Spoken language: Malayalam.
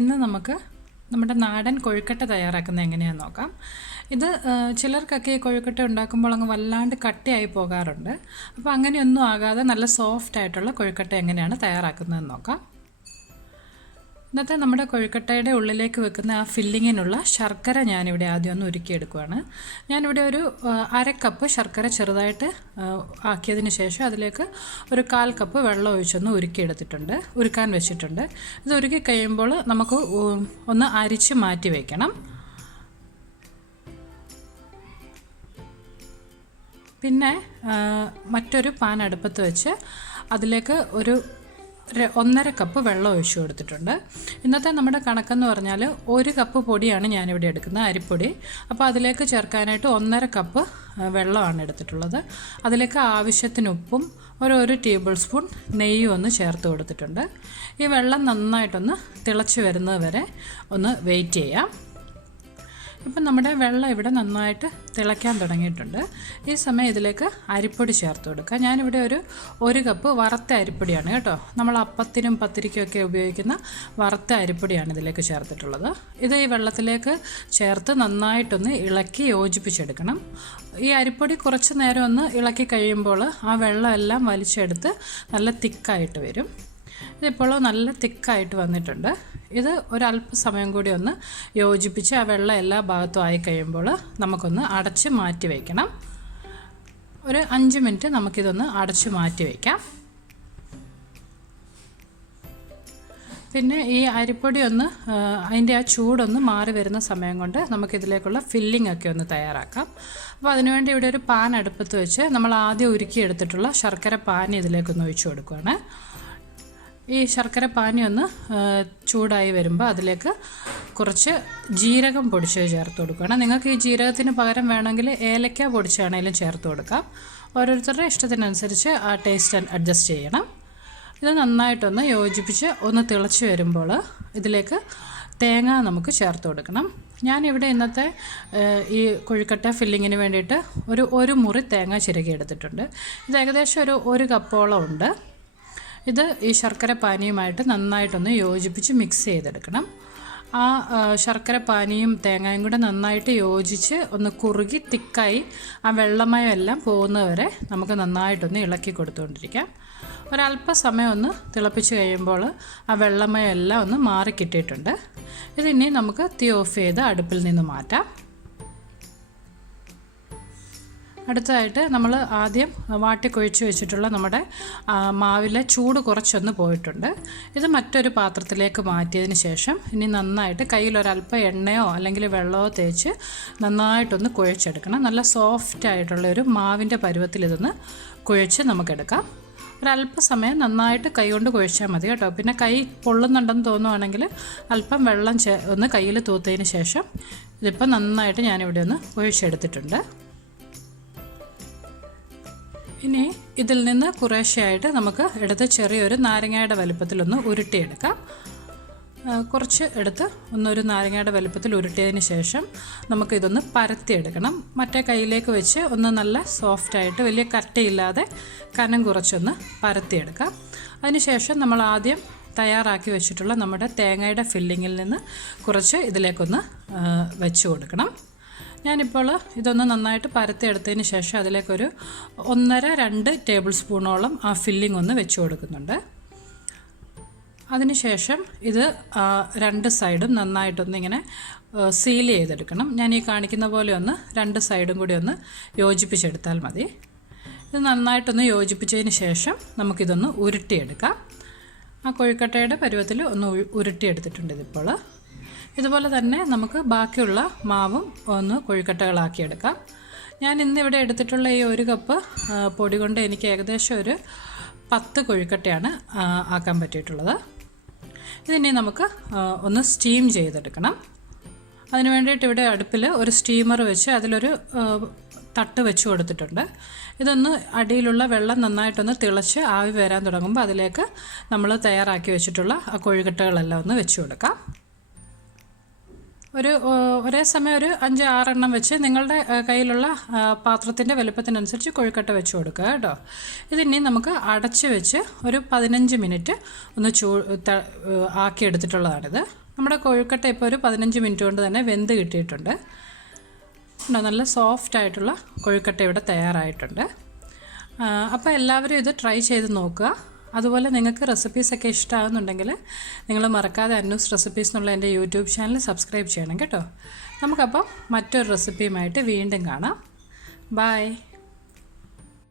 ഇന്ന് നമുക്ക് നമ്മുടെ നാടൻ കൊഴുക്കട്ട തയ്യാറാക്കുന്നത് എങ്ങനെയാണെന്ന് നോക്കാം. ഇത് ചിലർക്കൊക്കെ കൊഴുക്കട്ട ഉണ്ടാക്കുമ്പോൾ അങ്ങ് വല്ലാണ്ട് കട്ടിയായി പോകാറുണ്ട്. അപ്പോൾ അങ്ങനെയൊന്നും ആകാതെ നല്ല സോഫ്റ്റ് ആയിട്ടുള്ള കൊഴുക്കട്ട എങ്ങനെയാണ് തയ്യാറാക്കുന്നതെന്ന് നോക്കാം. ഇന്നത്തെ നമ്മുടെ കൊഴുക്കട്ടയുടെ ഉള്ളിലേക്ക് വെക്കുന്ന ആ ഫില്ലിങ്ങിനുള്ള ശർക്കര ഞാനിവിടെ ആദ്യം ഒന്ന് ഉരുക്കിയെടുക്കുകയാണ്. ഞാനിവിടെ ഒരു 1/2 കപ്പ് ശർക്കര ചെറുതായിട്ട് ആക്കിയതിന് ശേഷം അതിലേക്ക് ഒരു 1/4 കപ്പ് വെള്ളം ഒഴിച്ചൊന്ന് ഉരുക്കാൻ വെച്ചിട്ടുണ്ട്. ഇത് ഉരുക്കി കഴിയുമ്പോൾ നമുക്ക് ഒന്ന് അരിച്ച് മാറ്റി വയ്ക്കണം. പിന്നെ മറ്റൊരു പാൻ അടുപ്പത്ത് വെച്ച് അതിലേക്ക് ഒരു 1/2 കപ്പ് വെള്ളം ഒഴിച്ചു കൊടുത്തിട്ടുണ്ട്. ഇന്നത്തെ നമ്മുടെ കണക്കെന്ന് പറഞ്ഞാൽ 1 കപ്പ് പൊടിയാണ് ഞാനിവിടെ എടുക്കുന്നത്, അരിപ്പൊടി. അപ്പോൾ അതിലേക്ക് ചേർക്കാനായിട്ട് 1/2 കപ്പ് വെള്ളമാണ് എടുത്തിട്ടുള്ളത്. അതിലേക്ക് ആവശ്യത്തിന് ഉപ്പും ഒരു ടേബിൾ സ്പൂൺ നെയ്യും ഒന്ന് ചേർത്ത് കൊടുത്തിട്ടുണ്ട്. ഈ വെള്ളം നന്നായിട്ടൊന്ന് തിളച്ച് വരുന്നത് വരെ ഒന്ന് വെയിറ്റ് ചെയ്യാം. ഇപ്പം നമ്മുടെ വെള്ളം ഇവിടെ നന്നായിട്ട് തിളയ്ക്കാൻ തുടങ്ങിയിട്ടുണ്ട്. ഈ സമയം ഇതിലേക്ക് അരിപ്പൊടി ചേർത്ത് കൊടുക്കുക. ഞാനിവിടെ ഒരു കപ്പ് വറുത്ത അരിപ്പൊടിയാണ് കേട്ടോ. നമ്മൾ അപ്പത്തിനും പത്തിരിക്കൊക്കെ ഉപയോഗിക്കുന്ന വറുത്ത അരിപ്പൊടിയാണ് ഇതിലേക്ക് ചേർത്തിട്ടുള്ളത്. ഇത് ഈ വെള്ളത്തിലേക്ക് ചേർത്ത് നന്നായിട്ടൊന്ന് ഇളക്കി യോജിപ്പിച്ചെടുക്കണം. ഈ അരിപ്പൊടി കുറച്ച് നേരം ഒന്ന് ഇളക്കി കഴിയുമ്പോൾ ആ വെള്ളം എല്ലാം വലിച്ചെടുത്ത് നല്ല തിക്കായിട്ട് വരും. ഇതിപ്പോൾ നല്ല തിക്കായിട്ട് വന്നിട്ടുണ്ട്. ഇത് ഒരല്പസമയം കൂടി ഒന്ന് യോജിപ്പിച്ച് ആ വെള്ളം എല്ലാ ഭാഗത്തും ആയി കഴിയുമ്പോൾ നമുക്കൊന്ന് അടച്ച് മാറ്റി വയ്ക്കണം. ഒരു 5 മിനിറ്റ് നമുക്കിതൊന്ന് അടച്ച് മാറ്റി വയ്ക്കാം. പിന്നെ ഈ അരിപ്പൊടി ഒന്ന് അതിൻ്റെ ആ ചൂടൊന്ന് മാറി വരുന്ന സമയം കൊണ്ട് നമുക്കിതിലേക്കുള്ള ഫില്ലിംഗ് ഒക്കെ ഒന്ന് തയ്യാറാക്കാം. അപ്പോൾ അതിനുവേണ്ടി ഇവിടെ ഒരു പാൻ അടുപ്പത്ത് വെച്ച് നമ്മൾ ആദ്യം ഉരുക്കിയെടുത്തിട്ടുള്ള ശർക്കര പാനി ഇതിലേക്കൊന്ന് ഒഴിച്ചു കൊടുക്കുകയാണ്. ഈ ശർക്കര പാനി ഒന്ന് ചൂടായി വരുമ്പോൾ അതിലേക്ക് കുറച്ച് ജീരകം പൊടിച്ച് ചേർത്ത് കൊടുക്കണം. നിങ്ങൾക്ക് ഈ ജീരകത്തിന് പകരം വേണമെങ്കിൽ ഏലക്ക പൊടിച്ചാണെങ്കിലും ചേർത്ത് കൊടുക്കാം. ഓരോരുത്തരുടെ ഇഷ്ടത്തിനനുസരിച്ച് ആ ടേസ്റ്റ് അഡ്ജസ്റ്റ് ചെയ്യണം. ഇത് നന്നായിട്ടൊന്ന് യോജിപ്പിച്ച് ഒന്ന് തിളച്ച് വരുമ്പോൾ ഇതിലേക്ക് തേങ്ങ നമുക്ക് ചേർത്ത് കൊടുക്കണം. ഞാനിവിടെ ഇന്നത്തെ ഈ കൊഴുക്കട്ട ഫില്ലിങ്ങിന് വേണ്ടിയിട്ട് ഒരു മുറി തേങ്ങ ചിരകി എടുത്തിട്ടുണ്ട്. ഇത് ഏകദേശം ഒരു കപ്പോളം ഉണ്ട്. ഇത് ഈ ശർക്കര പാനിയുമായിട്ട് നന്നായിട്ടൊന്ന് യോജിപ്പിച്ച് മിക്സ് ചെയ്തെടുക്കണം. ആ ശർക്കര പാനിയും തേങ്ങയും കൂടെ നന്നായിട്ട് യോജിച്ച് ഒന്ന് കുറുകി തിക്കായി ആ വെള്ളമയം എല്ലാം പോകുന്നവരെ നമുക്ക് നന്നായിട്ടൊന്ന് ഇളക്കി കൊടുത്തുകൊണ്ടിരിക്കാം. ഒരല്പസമയം ഒന്ന് തിളപ്പിച്ച് കഴിയുമ്പോൾ ആ വെള്ളമയം എല്ലാം ഒന്ന് മാറി കിട്ടിയിട്ടുണ്ട്. ഇതിനി നമുക്ക് തീ ഓഫ് ചെയ്ത് അടുപ്പിൽ നിന്ന് മാറ്റാം. അടുത്തതായിട്ട് നമ്മൾ ആദ്യം വാട്ടിക്കൊഴിച്ച് വെച്ചിട്ടുള്ള നമ്മുടെ മാവിലെ ചൂട് കുറച്ചൊന്ന് പോയിട്ടുണ്ട്. ഇത് മറ്റൊരു പാത്രത്തിലേക്ക് മാറ്റിയതിന് ശേഷം ഇനി നന്നായിട്ട് കയ്യിലൊരല്പം എണ്ണയോ അല്ലെങ്കിൽ വെള്ളമോ തേച്ച് നന്നായിട്ടൊന്ന് കുഴച്ചെടുക്കണം. നല്ല സോഫ്റ്റ് ആയിട്ടുള്ളൊരു മാവിൻ്റെ പരുവത്തിൽ ഇതൊന്ന് കുഴച്ച് നമുക്കെടുക്കാം. ഒരല്പസമയം നന്നായിട്ട് കൈ കൊണ്ട് കുഴച്ചാൽ മതി കേട്ടോ. പിന്നെ കൈ പൊള്ളുന്നുണ്ടെന്ന് തോന്നുവാണെങ്കിൽ അല്പം വെള്ളം ഒന്ന് കയ്യിൽ തൂത്തതിന് ശേഷം ഇതിപ്പോൾ നന്നായിട്ട് ഞാനിവിടെ ഒന്ന് കുഴച്ചെടുത്തിട്ടുണ്ട്. ഇനി ഇതിൽ നിന്ന് കുറേശ്ശെയായിട്ട് നമുക്ക് എടുത്ത് ചെറിയൊരു നാരങ്ങയുടെ വലുപ്പത്തിലൊന്ന് ഉരുട്ടിയെടുക്കാം. കുറച്ച് എടുത്ത് ഒരു നാരങ്ങയുടെ വലുപ്പത്തിൽ ഉരുട്ടിയതിന് ശേഷം നമുക്കിതൊന്ന് പരത്തിയെടുക്കണം. മറ്റേ കയ്യിലേക്ക് വെച്ച് ഒന്ന് നല്ല സോഫ്റ്റായിട്ട് വലിയ കട്ടിയില്ലാതെ കനം കുറച്ചൊന്ന് പരത്തിയെടുക്കാം. അതിനുശേഷം നമ്മൾ ആദ്യം തയ്യാറാക്കി വെച്ചിട്ടുള്ള നമ്മുടെ തേങ്ങയുടെ ഫില്ലിങ്ങിൽ നിന്ന് കുറച്ച് ഇതിലേക്കൊന്ന് വെച്ച് കൊടുക്കണം. ഞാനിപ്പോൾ ഇതൊന്ന് നന്നായിട്ട് പരത്തിയെടുത്തതിന് ശേഷം അതിലേക്കൊരു 1.5-2 ടേബിൾ സ്പൂണോളം ആ ഫില്ലിംഗ് ഒന്ന് വെച്ച് കൊടുക്കുന്നുണ്ട്. അതിനുശേഷം ഇത് 2 സൈഡും നന്നായിട്ടൊന്ന് ഇങ്ങനെ സീൽ ചെയ്തെടുക്കണം. ഞാൻ ഈ കാണിക്കുന്ന പോലെ ഒന്ന് 2 സൈഡും കൂടി ഒന്ന് യോജിപ്പിച്ചെടുത്താൽ മതി. ഇത് നന്നായിട്ടൊന്ന് യോജിപ്പിച്ചതിന് ശേഷം നമുക്കിതൊന്ന് ഉരുട്ടിയെടുക്കാം. ആ കൊഴുക്കട്ടയുടെ പരുവത്തിൽ ഒന്ന് ഉരുട്ടിയെടുത്തിട്ടുണ്ട് ഇതിപ്പോൾ. ഇതുപോലെ തന്നെ നമുക്ക് ബാക്കിയുള്ള മാവും ഒന്ന് കൊഴുക്കട്ടകളാക്കിയെടുക്കാം. ഞാൻ ഇന്നിവിടെ എടുത്തിട്ടുള്ള ഈ 1 കപ്പ് പൊടി കൊണ്ട് എനിക്ക് ഏകദേശം ഒരു 10 കൊഴുക്കട്ടയാണ് ആക്കാൻ പറ്റിയിട്ടുള്ളത്. ഇതിനെ നമുക്ക് ഒന്ന് സ്റ്റീം ചെയ്തെടുക്കണം. അതിന് വേണ്ടിയിട്ട് ഇവിടെ അടുപ്പിൽ ഒരു സ്റ്റീമർ വെച്ച് അതിലൊരു തട്ട് വെച്ച് കൊടുത്തിട്ടുണ്ട്. ഇതൊന്ന് അടിയിലുള്ള വെള്ളം നന്നായിട്ടൊന്ന് തിളച്ച് ആവി വരാൻ തുടങ്ങുമ്പോൾ അതിലേക്ക് നമ്മൾ തയ്യാറാക്കി വെച്ചിട്ടുള്ള ആ കൊഴുക്കട്ടകളെല്ലാം ഒന്ന് വെച്ച് കൊടുക്കാം. ഒരേ സമയം ഒരു 5-6 എണ്ണം വെച്ച് നിങ്ങളുടെ കയ്യിലുള്ള പാത്രത്തിൻ്റെ വലുപ്പത്തിനനുസരിച്ച് കൊഴുക്കട്ട വെച്ച് കൊടുക്കുക കേട്ടോ. ഇതിനി നമുക്ക് അടച്ച് വെച്ച് ഒരു 15 മിനിറ്റ് ഒന്ന് ആക്കിയെടുത്തിട്ടുള്ളതാണിത്. നമ്മുടെ കൊഴുക്കട്ട ഇപ്പോൾ ഒരു 15 മിനിറ്റ് കൊണ്ട് തന്നെ വെന്ത് കിട്ടിയിട്ടുണ്ട്. നല്ല സോഫ്റ്റ് ആയിട്ടുള്ള കൊഴുക്കട്ട ഇവിടെ തയ്യാറായിട്ടുണ്ട്. അപ്പോൾ എല്ലാവരും ഇത് ട്രൈ ചെയ്ത് നോക്കുക. അതുപോലെ നിങ്ങൾക്ക് റെസിപ്പീസൊക്കെ ഇഷ്ടമാകുന്നുണ്ടെങ്കിൽ നിങ്ങൾ മറക്കാതെ അന്നൂസ് റെസിപ്പീസ് എന്നുള്ള എൻ്റെ യൂട്യൂബ് ചാനൽ സബ്സ്ക്രൈബ് ചെയ്യണം കേട്ടോ. നമുക്കപ്പോൾ മറ്റൊരു റെസിപ്പിയുമായിട്ട് വീണ്ടും കാണാം. ബൈ.